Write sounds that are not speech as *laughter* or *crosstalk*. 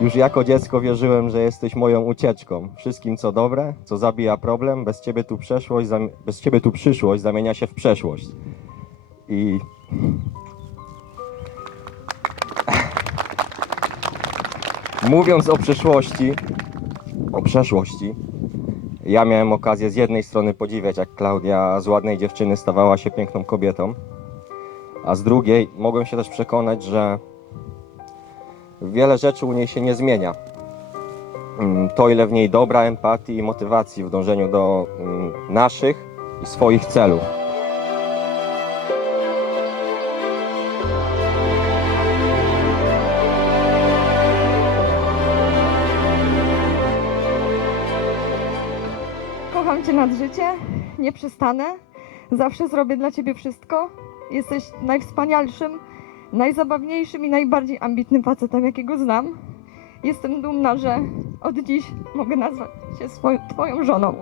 Już jako dziecko wierzyłem, że jesteś moją ucieczką. Wszystkim co dobre, co zabija problem, bez ciebie tu przeszłość, bez ciebie tu przyszłość zamienia się w przeszłość. I *sighs* mówiąc o przyszłości, o przeszłości, ja miałem okazję z jednej strony podziwiać, jak Klaudia z ładnej dziewczyny stawała się piękną kobietą, a z drugiej mogłem się też przekonać, że wiele rzeczy u niej się nie zmienia. Mm, To, ile w niej dobra, empatii i motywacji w dążeniu do mm, naszych i swoich celów. Kocham Cię nad życie, nie przestanę. Zawsze zrobię dla Ciebie wszystko. Jesteś najwspanialszym, najzabawniejszym i najbardziej ambitnym facetem, jakiego znam. Jestem dumna, że od dziś mogę nazwać Cię swoją, Twoją żoną.